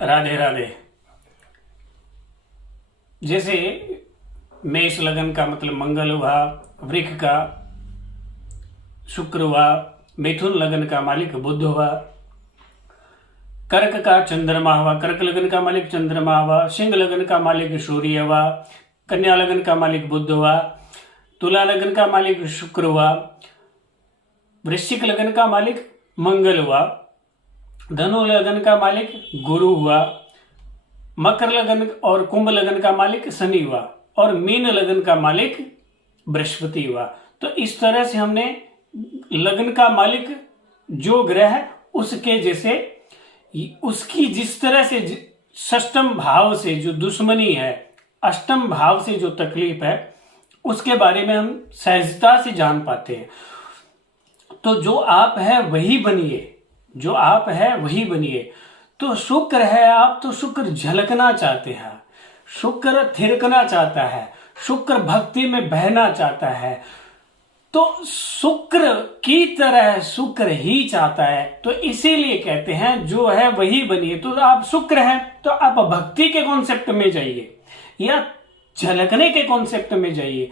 राधे राधे। जैसे मेष लगन का मतलब मंगल हुआ, वृक्ष का शुक्र हुआ, मिथुन लगन का मालिक बुध हुआ, कर्क का चंद्रमा हुआ, कर्क लगन का मालिक चंद्रमा हुआ, सिंह लगन का मालिक सूर्य हुआ, कन्या लगन का मालिक बुध हुआ, तुला लगन का मालिक शुक्र हुआ, वृश्चिक लगन का मालिक मंगल हुआ, धनु लगन का मालिक गुरु हुआ, मकर लगन और कुंभ लगन का मालिक शनि हुआ और मीन लगन का मालिक बृहस्पति हुआ। तो इस तरह से हमने लगन का मालिक जो ग्रह है उसके जैसे उसकी जिस तरह से षष्टम भाव से जो दुश्मनी है, अष्टम भाव से जो तकलीफ है, उसके बारे में हम सहजता से जान पाते हैं। तो जो आप है वही बनिए, जो आप है वही बनिए। तो शुक्र है आप, तो शुक्र झलकना चाहते हैं, शुक्र थिरकना चाहता है, शुक्र भक्ति में बहना चाहता है, तो शुक्र की तरह शुक्र ही चाहता है। तो इसीलिए कहते हैं जो है वही बनिए। तो आप शुक्र हैं तो आप भक्ति के कॉन्सेप्ट में जाइए या झलकने के कॉन्सेप्ट में जाइए।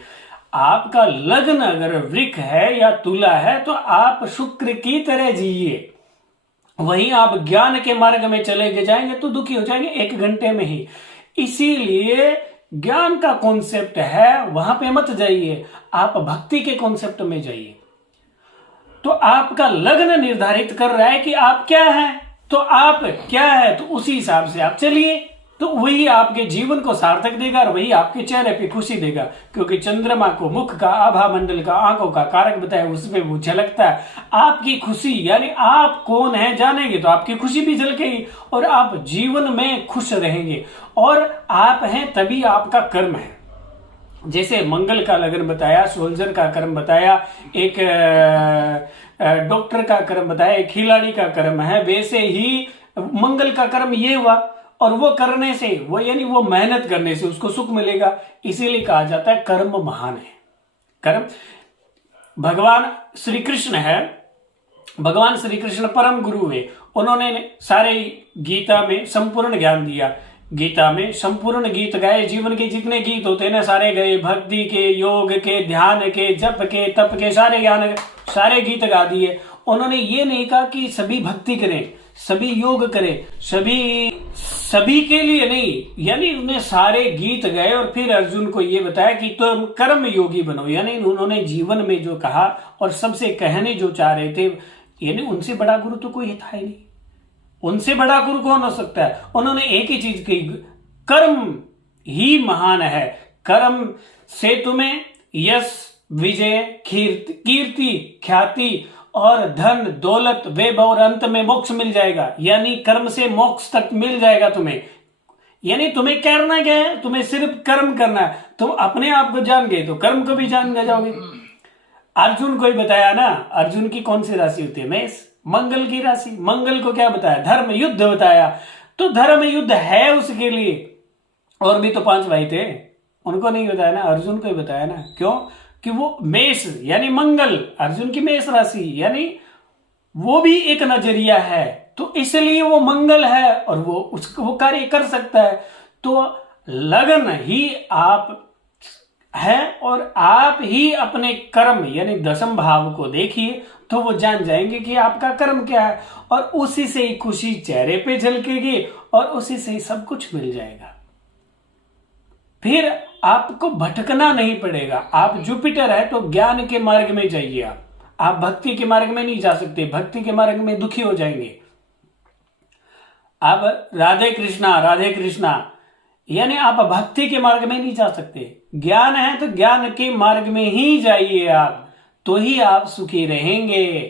आपका लग्न अगर वृक्ष है या तुला है तो आप शुक्र की तरह जिए। वहीं आप ज्ञान के मार्ग में चले जाएंगे तो दुखी हो जाएंगे 1 घंटे में ही। इसीलिए ज्ञान का कॉन्सेप्ट है, वहां पे मत जाइए, आप भक्ति के कॉन्सेप्ट में जाइए। तो आपका लग्न निर्धारित कर रहा है कि आप क्या हैं, तो आप क्या है तो उसी हिसाब से आप चलिए, तो वही आपके जीवन को सार्थक देगा और वही आपके चेहरे पे खुशी देगा। क्योंकि चंद्रमा को मुख का, आभा मंडल का, आंखों का कारक बताया, उसमें वो झलकता है। आपकी खुशी यानी आप कौन है जानेंगे तो आपकी खुशी भी झलकेगी और आप जीवन में खुश रहेंगे। और आप हैं तभी आपका कर्म है। जैसे मंगल का लगन बताया, सोल्जर का कर्म बताया, एक डॉक्टर का कर्म बताया, एक खिलाड़ी का कर्म है, वैसे ही मंगल का कर्म ये हुआ। और वो करने से, वो यानी वो मेहनत करने से उसको सुख मिलेगा। इसीलिए कहा जाता है कर्म महान है। कर्म भगवान श्री कृष्ण है, भगवान श्री कृष्ण परम गुरु है। उन्होंने सारे गीता में संपूर्ण ज्ञान दिया। गीता में संपूर्ण गीत गाए, जीवन के जितने गीत होते हैं ना सारे गए, भक्ति के, योग के, ध्यान के, जप के, तप के, सारे ज्ञान, सारे गीत गा दिए। उन्होंने ये नहीं कहा कि सभी भक्ति करें, सभी योग करें, सभी के लिए नहीं, यानी उन्हें सारे गीत गए और फिर अर्जुन को ये बताया कि तुम कर्म योगी बनो। यानी उन्होंने जीवन में जो कहा और सबसे कहने जो चाह रहे थे, यानी उनसे बड़ा गुरु तो कोई था ही नहीं। उनसे बड़ा गुरु कौन हो सकता है? उन्होंने एक ही चीज कही, कर्म ही महान है। कर्म से तुम्हें यश, विजय, कीर्ति, ख्याति और धन, दौलत, वैभव और अंत में मोक्ष मिल जाएगा। यानी कर्म से मोक्ष तक मिल जाएगा तुम्हें। यानी तुम्हें करना क्या है? तुम्हें सिर्फ कर्म करना है। तुम अपने आप को जान गए तो कर्म को भी जान जाओगे। अर्जुन को ही बताया ना, अर्जुन की कौन सी राशि होती है? मेष, मंगल की राशि। मंगल को क्या बताया? धर्म युद्ध बताया। तो धर्म युद्ध है उसके लिए। और भी तो 5 भाई थे, उनको नहीं बताया ना, अर्जुन को ही बताया ना। क्यों? कि वो मेष यानी मंगल, अर्जुन की मेष राशि, यानी वो भी एक नजरिया है, तो इसलिए वो मंगल है और वो कार्य कर सकता है। तो लगन ही आप है और आप ही अपने कर्म यानी 10th भाव को देखिए तो वो जान जाएंगे कि आपका कर्म क्या है और उसी से ही खुशी चेहरे पे झलकेगी और उसी से ही सब कुछ मिल जाएगा। फिर आपको भटकना नहीं पड़ेगा। आप जुपिटर है तो ज्ञान के मार्ग में जाइए। आप भक्ति के मार्ग में नहीं जा सकते, भक्ति के मार्ग में दुखी हो जाएंगे। आप राधे कृष्णा यानी आप भक्ति के मार्ग में नहीं जा सकते। ज्ञान है तो ज्ञान के मार्ग में ही जाइए आप, तो ही आप सुखी रहेंगे।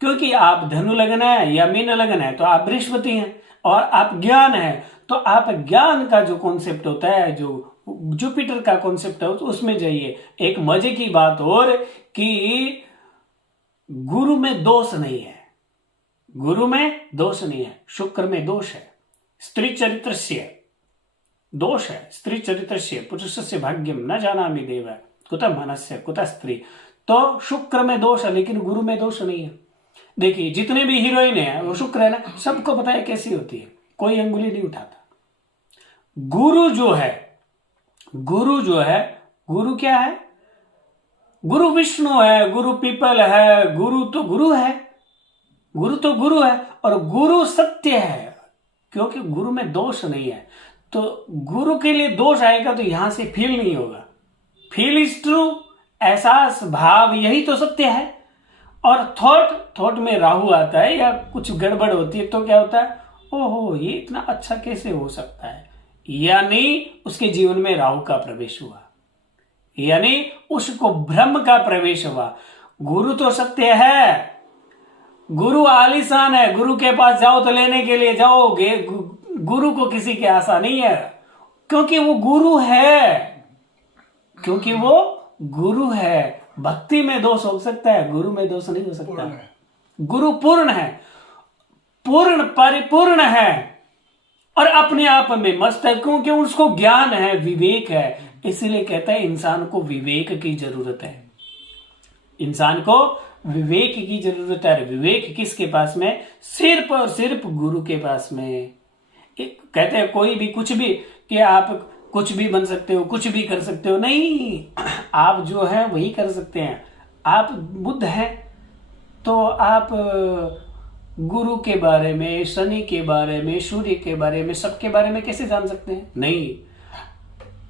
क्योंकि आप धनु लगन है या मीन लगन है तो आप बृहस्पति हैं, और आप ज्ञान है तो आप ज्ञान का जो कॉन्सेप्ट होता है, जो जुपिटर का कॉन्सेप्ट है, तो उसमें जाइए। एक मजे की बात और कि गुरु में दोष नहीं है, गुरु में दोष नहीं है, शुक्र में दोष है। स्त्री चरित्र से दोष है, स्त्री चरित्र से पुरुष से भाग्यम न जानामि देव कुतः मनस्य कुतः स्त्री। तो शुक्र में दोष है लेकिन गुरु में दोष नहीं है। देखिए जितने भी हीरोइन है वो शुक्र है ना, सबको पता है कैसी होती है। कोई अंगुली नहीं उठाता। गुरु जो है, गुरु क्या है? गुरु विष्णु है, गुरु पीपल है, गुरु तो गुरु है, और गुरु सत्य है, क्योंकि गुरु में दोष नहीं है। तो गुरु के लिए दोष आएगा तो यहां से फील नहीं होगा। फील इज ट्रू, एहसास, भाव, यही तो सत्य है। और थॉट में राहु आता है या कुछ गड़बड़ होती है तो क्या होता है, ओहो ये इतना अच्छा कैसे हो सकता है, यानी उसके जीवन में राहु का प्रवेश हुआ, यानी उसको भ्रम का प्रवेश हुआ। गुरु तो सत्य है, गुरु आलीशान है, गुरु के पास जाओ तो लेने के लिए जाओगे, गुरु को किसी की आशा नहीं है, क्योंकि वो गुरु है, भक्ति में दोष हो सकता है, गुरु में दोष नहीं हो सकता। गुरु पूर्ण है, परिपूर्ण है और अपने आप में मस्त है, क्योंकि उसको ज्ञान है, विवेक है। इसीलिए कहता है इंसान को विवेक की जरूरत है, इंसान को विवेक की जरूरत है। विवेक किसके पास में? सिर्फ और सिर्फ गुरु के पास में। कहते हैं कोई भी कुछ भी, कि आप कुछ भी बन सकते हो, कुछ भी कर सकते हो, नहीं, आप जो है वही कर सकते हैं। आप बुद्ध हैं तो आप गुरु के बारे में, शनि के बारे में, सूर्य के बारे में, सबके बारे में कैसे जान सकते हैं? नहीं,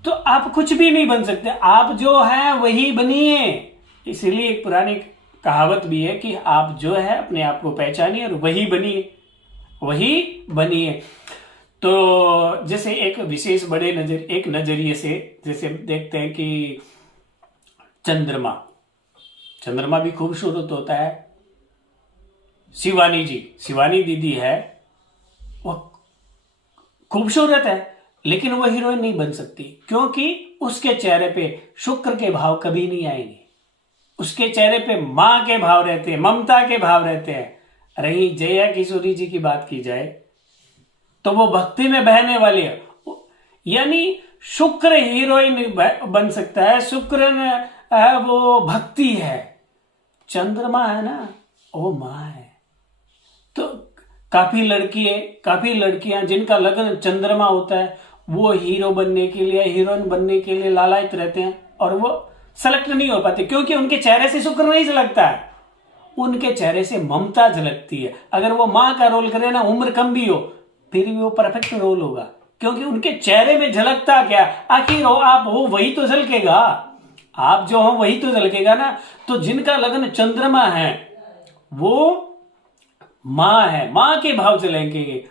तो आप कुछ भी नहीं बन सकते, आप जो है वही बनिए। इसीलिए एक पुरानी कहावत भी है कि आप जो है अपने आप को पहचानिए और वही बनिए। तो जैसे एक विशेष एक नजरिए से जैसे देखते हैं कि चंद्रमा भी खूबसूरत होता है। शिवानी दीदी है, वो खूबसूरत है, लेकिन वो हीरोइन नहीं बन सकती, क्योंकि उसके चेहरे पे शुक्र के भाव कभी नहीं आएंगे। उसके चेहरे पे मां के भाव रहते हैं, ममता के भाव रहते हैं। रही जया किशोरी जी की बात की जाए तो वो भक्ति में बहने वाली है, यानी शुक्र हीरोइन बन सकता है, शुक्र है वो भक्ति है, चंद्रमा है ना वो मां है। तो काफी लड़कियां जिनका लगन चंद्रमा होता है वो हीरो बनने के लिए, हीरोइन बनने के लिए लालायित रहते हैं और वो सेलेक्ट नहीं हो पाते, क्योंकि उनके चेहरे से शुक्र नहीं झलकता है, उनके चेहरे से ममता झलकती है। अगर वो मां का रोल करे ना, उम्र कम भी हो, फिर भी वो परफेक्ट रोल होगा, क्योंकि उनके चेहरे में झलकता क्या, आखिर आप हो वही तो झलकेगा, आप जो हो वही तो झलकेगा ना। तो जिनका लगन चंद्रमा है वो मां है, मां के भाव चलेंगे,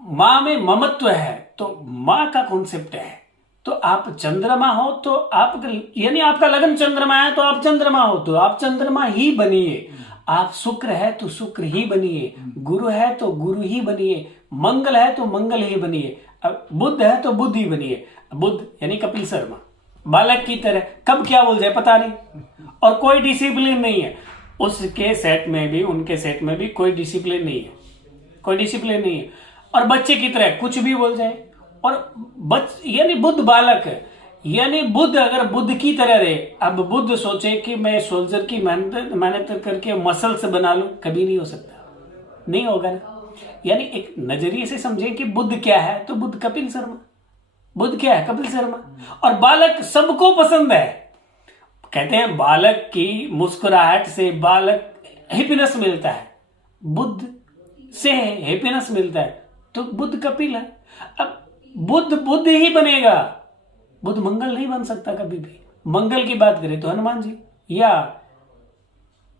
मां में ममत्व है, तो मां का कॉन्सेप्ट है। तो आप चंद्रमा हो तो आप, यानी आपका लगन चंद्रमा है तो आप चंद्रमा हो तो आप चंद्रमा ही बनिए। आप शुक्र है तो शुक्र ही बनिए, गुरु है तो गुरु ही बनिए, मंगल है तो मंगल ही बनिए, बुद्ध है तो बुद्ध ही बनिए। बुद्ध यानी कपिल शर्मा, बालक की तरह कब क्या बोल जाए पता नहीं, और कोई डिसिप्लिन नहीं है उसके सेट में भी, उनके सेट में भी कोई डिसिप्लिन नहीं है, और बच्चे की तरह कुछ भी बोल जाए। और यानी बुद्ध बालक है, यानी बुद्ध अगर बुद्ध की तरह रहे, अब बुद्ध सोचे कि मैं सोल्जर की मेहनत करके मसल्स बना लूं, कभी नहीं हो सकता, नहीं होगा ना। यानी एक नजरिए से समझे कि बुद्ध क्या है, तो बुद्ध कपिल शर्मा। और बालक सबको पसंद है, कहते हैं बालक की मुस्कुराहट से बालक हैप्पीनेस मिलता है, बुद्ध से हैप्पीनेस मिलता है, तो बुद्ध कपिल है। अब बुद्ध ही बनेगा, बुद्ध मंगल नहीं बन सकता कभी भी। मंगल की बात करें तो हनुमान जी या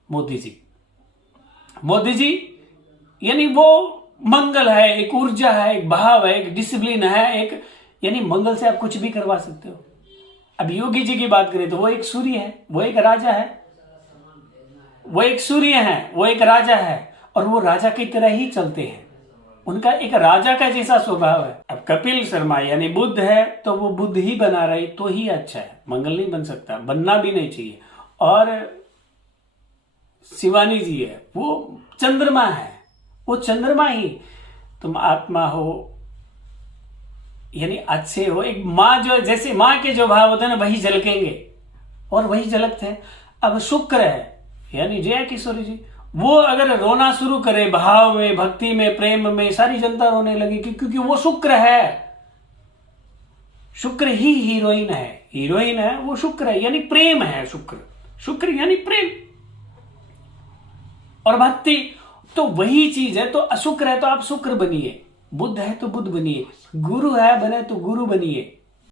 मोदी जी, यानी वो मंगल है, एक ऊर्जा है, एक भाव है, एक डिसिप्लिन है, एक, यानी मंगल से आप कुछ भी करवा सकते हो। अब योगी जी की बात करें तो वो एक सूर्य है, वो एक राजा है, और वो राजा की तरह ही चलते हैं, उनका एक राजा का जैसा स्वभाव है। अब कपिल शर्मा यानी बुद्ध है तो वो बुद्ध ही बना रही तो ही अच्छा है, मंगल नहीं बन सकता, बनना भी नहीं चाहिए। और शिवानी जी है, वो चंद्रमा है, वो चंद्रमा ही, तुम आत्मा हो यानी अच्छे हो, एक माँ जो, जैसे माँ के जो भाव होते हैं ना वही झलकेंगे और वही झलकते हैं। अब शुक्र है यानी जया किशोरी जी, वो अगर रोना शुरू करे भाव में, भक्ति में, प्रेम में, सारी जनता रोने लगी क्योंकि वो शुक्र है। शुक्र ही हीरोइन है, हीरोइन है वो शुक्र है, यानी प्रेम है। शुक्र, शुक्र यानी प्रेम और भक्ति, तो वही चीज है। तो अशुक्र है तो आप शुक्र बनिए, बुद्ध है तो बुद्ध बनिए, गुरु है बने तो गुरु बनिए।